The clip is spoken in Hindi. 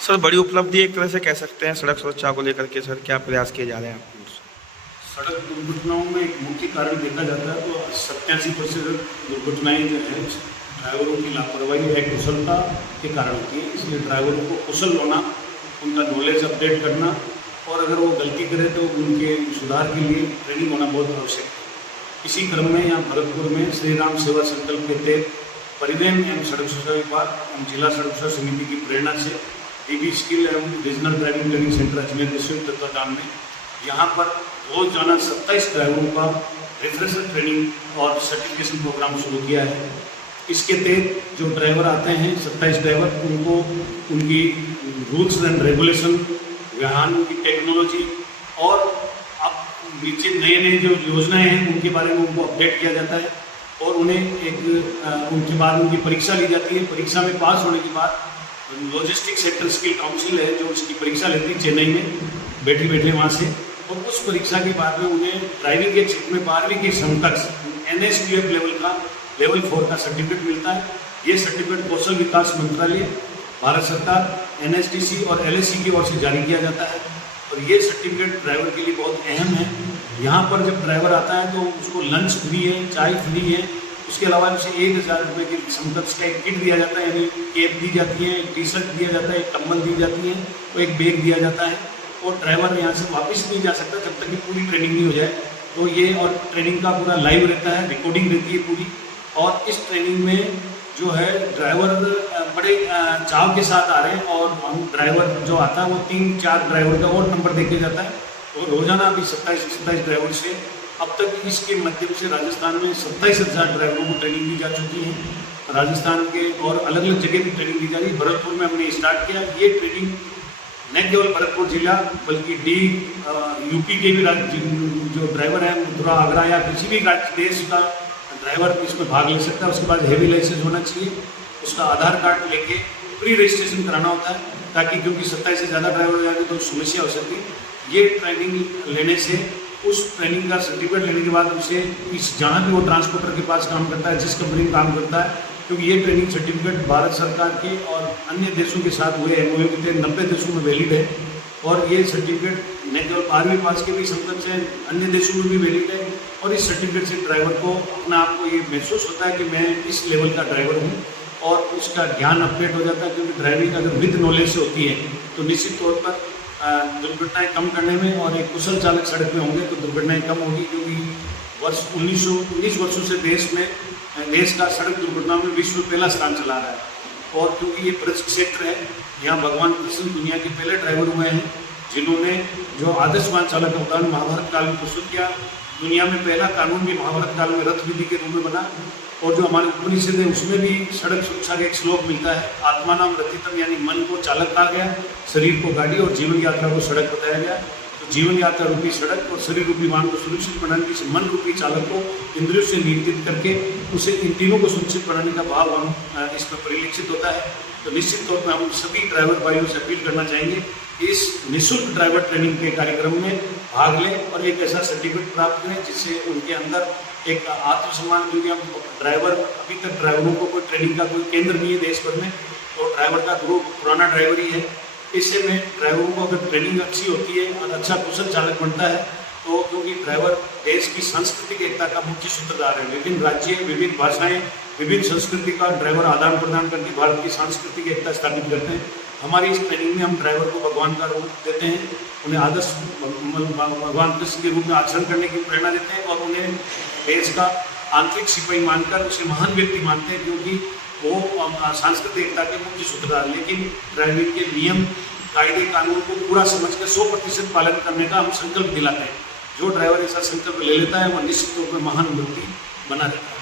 सर बड़ी उपलब्धि एक तरह से कह सकते हैं सड़क सुरक्षा को लेकर के। सर क्या प्रयास किए जा रहे हैं? सड़क दुर्घटनाओं में एक मुख्य कारण देखा जाता है तो 87% दुर्घटनाएं जो है ड्राइवरों की लापरवाही या कुशलता के कारण होती है। इसलिए ड्राइवरों को कुशल होना, उनका नॉलेज अपडेट करना और अगर वो गलती करे तो उनके सुधार के लिए ट्रेनिंग होना बहुत आवश्यक है। इसी क्रम में यहाँ भरतपुर में श्री राम सेवा संकल्प के तहत परिवहन एवं सड़क सुरक्षा विभाग एवं जिला सड़क सुरक्षा समिति की प्रेरणा से डीबी स्किल एवं regional driving training centre Ajmer के संयुक्त तत्वाधान में यहाँ पर रोजाना 27 ड्राइवरों का रिफ्रेशर ट्रेनिंग और सर्टिफिकेशन प्रोग्राम शुरू किया है। इसके तहत जो ड्राइवर आते हैं 27 ड्राइवर, उनको उनकी रूल्स एंड रेगुलेशन, वाहन की टेक्नोलॉजी और अब नीचे नए नए जो योजनाएं हैं उनके बारे में उनको अपडेट किया जाता है और उन्हें उनके बाद उनकी परीक्षा ली जाती है। परीक्षा में पास होने के बाद लॉजिस्टिक सेक्टर स्किल काउंसिल है जो उसकी परीक्षा लेती है चेन्नई में बैठे बैठे वहाँ से, और उस परीक्षा के बाद में उन्हें ड्राइविंग के क्षेत्र में 12वीं के समकक्ष NSQF लेवल का लेवल 4 का सर्टिफिकेट मिलता है। ये सर्टिफिकेट कौशल विकास मंत्रालय, भारत सरकार, NSTC और LSC की ओर से जारी किया जाता है और ये सर्टिफिकेट ड्राइवर के लिए बहुत अहम है। यहाँ पर जब ड्राइवर आता है तो उसको लंच फ्री है, चाय फ्री है, उसके अलावा उसे 1000 रुपये के समकक्ष का एक किट दिया जाता है, यानी कैप दी जाती है, टी शर्ट दिया जाता है, एक कम्बल दी जाती है, तो एक बैग दिया जाता है और ड्राइवर यहाँ से वापस नहीं जा सकता जब तक कि पूरी ट्रेनिंग नहीं हो जाए। तो ये और ट्रेनिंग का पूरा लाइव रहता है, रिकॉर्डिंग रहती है पूरी, और इस ट्रेनिंग में जो है ड्राइवर बड़े चाव के साथ आ रहे हैं और हम ड्राइवर जो आता है वो 3-4 ड्राइवर का और नंबर देखे जाता है और रोजाना अभी 27 ड्राइवर से अब तक इसके माध्यम से राजस्थान में 27,000 ड्राइवरों को ट्रेनिंग दी जा चुकी है। राजस्थान के और अलग अलग जगह भी ट्रेनिंग दी जा रही है। भरतपुर में हमने स्टार्ट किया। ये ट्रेनिंग न केवल भरतपुर जिला बल्कि यूपी के भी जो ड्राइवर हैं, मथुरा, आगरा या किसी भी राज्य देश का ड्राइवर इसमें भाग ले सकता है। उसके बाद हेवी लाइसेंस होना चाहिए, उसका आधार कार्ड लेके प्री रजिस्ट्रेशन कराना होता है ताकि क्योंकि 27 से ज़्यादा ड्राइवर हो जाएंगे तो समस्या हो सकती है। ये ट्रेनिंग लेने से, उस ट्रेनिंग का सर्टिफिकेट लेने के बाद उसे जहाँ भी वो ट्रांसपोर्टर के पास काम करता है, जिस कंपनी में काम करता है, क्योंकि ये ट्रेनिंग सर्टिफिकेट भारत सरकार के और अन्य देशों के साथ हुए MOU के तहत 90 देशों में वैलिड है और ये सर्टिफिकेट न केवल 12वीं पास के भी समकक्ष है, अन्य देशों में भी वैलिड है। और इस सर्टिफिकेट से ड्राइवर को अपना आप को ये महसूस होता है कि मैं इस लेवल का ड्राइवर हूँ और उसका ज्ञान अपडेट हो जाता है, क्योंकि ड्राइविंग अगर विद नॉलेज से होती है तो निश्चित तौर पर दुर्घटनाएं कम करने में और एक कुशल चालक सड़क में होंगे तो दुर्घटनाएं कम होगी। क्योंकि वर्ष 19 वर्षों से देश का सड़क दुर्घटनाओं में विश्व में पहला स्थान चला रहा है और क्योंकि ये ब्रज क्षेत्र है, यहाँ भगवान कृष्ण दुनिया के पहले ड्राइवर हुए हैं जिन्होंने जो आदर्शवान चालक का उदाहरण महाभारत काल में प्रस्तुत किया। दुनिया में पहला कानून भी महाभारत काल में रथ विधि के रूप में बना और जो हमारे उपनिषद है उसमें भी सड़क सुरक्षा का एक श्लोक मिलता है, आत्मा नाम रथितम, यानी मन को चालक कहा गया, शरीर को गाड़ी और जीवन यात्रा को सड़क बताया गया। तो जीवन यात्रा रूपी सड़क और शरीर रूपी वाहन को सुरक्षित बनाने के मन रूपी चालक को इंद्रियों से नियंत्रित करके उसे इन तीनों को सुरक्षित बनाने का भाव हम इसमें परिलक्षित होता है। तो निश्चित तौर पर हम सभी ड्राइवर भाइयों से अपील करना चाहेंगे इस निःशुल्क ड्राइवर ट्रेनिंग के कार्यक्रम में भाग लें और एक ऐसा सर्टिफिकेट प्राप्त करें जिससे उनके अंदर एक आत्मसम्मान, क्योंकि हम ड्राइवर अभी तक ड्राइवरों को कोई ट्रेनिंग का कोई केंद्र नहीं है देश भर में, तो ड्राइवर का ग्रुप पुराना ड्राइवर ही है। इससे में ड्राइवरों को अगर ट्रेनिंग अच्छी होती है और अच्छा कुशल चालक बनता है तो क्योंकि ड्राइवर देश की सांस्कृतिक एकता का मुख्य सूत्रधार है। विभिन्न राज्य, विभिन्न भाषाएं, विभिन्न संस्कृति का ड्राइवर आदान प्रदान करके भारत की सांस्कृतिक एकता स्थापित करते हैं। हमारी इस ट्रेनिंग में हम ड्राइवर को भगवान का रूप देते हैं, उन्हें आदर्श भगवान कृष्ण के रूप में आचरण करने की प्रेरणा देते हैं और उन्हें देश का आंतरिक सिपाही मानकर उसे महान व्यक्ति मानते हैं, क्योंकि वो सांस्कृतिक एकता के मुख्य सूत्रधार। लेकिन ड्राइविंग के नियम, कायदे, कानून को पूरा समझकर 100% पालन करने का हम संकल्प दिलाते हैं। जो ड्राइवर ऐसा संकल्प ले लेता है वह निश्चित तौर पर महान व्यक्ति बना रहता है।